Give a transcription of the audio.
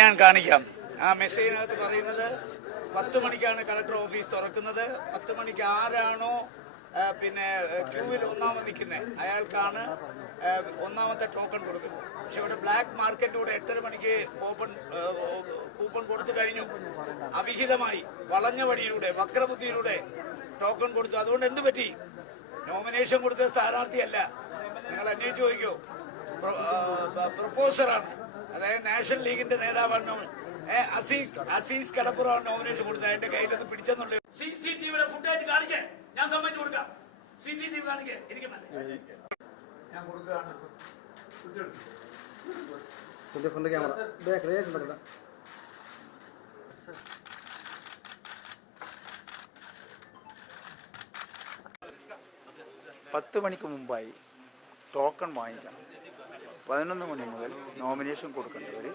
ഞാൻ കാണിക്കാം. ആ മെസ്സേജിനകത്ത് പറയുന്നത് 10 മണിക്കാണ് കളക്ടർ ഓഫീസ് തുറക്കുന്നത്. 10 മണിക്ക് ആരാണോ പിന്നെ ക്യൂവിൽ ഒന്നാമത് നിൽക്കുന്നത് അയാൾക്കാണ് ഒന്നാമത്തെ ടോക്കൺ കൊടുക്കുന്നത്. പക്ഷെ ഇവിടെ ബ്ലാക്ക് മാർക്കറ്റിലൂടെ 8:30 മണിക്ക് കൂപ്പൺ കൊടുത്തു കഴിഞ്ഞു. അവിഹിതമായി വളഞ്ഞ വഴിയിലൂടെ വക്രബുദ്ധിയിലൂടെ ടോക്കൺ കൊടുത്തു. അതുകൊണ്ട് എന്ത് പറ്റി? നോമിനേഷൻ കൊടുത്ത സ്ഥാനാർത്ഥിയല്ല, നിങ്ങൾ അന്വേഷിച്ച് ചോദിക്കോ, പ്രൊപ്പോസറാണ്. അതായത് നാഷണൽ ലീഗിന്റെ നേതാവാണ് അസീസ് കടപ്പുറമാണ് നോമിനേഷൻ കൊടുത്തത്. അതിന്റെ കയ്യിലൊന്ന് പിടിച്ചെന്നുണ്ട്. CCTV ഫുട്ടേജ് കാണിക്കേ, ഞാൻ സമ്മതിച്ചു കൊടുക്കാം. CCTV കാണിക്കേ, ഇരിക്കുന്നല്ലേ ഞാൻ കൊടുക്കുകയാണ്. 10 മണിക്ക് മുമ്പായി ടോക്കൺ വാങ്ങിക്കണം. 11 മണി മുതൽ നോമിനേഷൻ കൊടുക്കേണ്ടവർ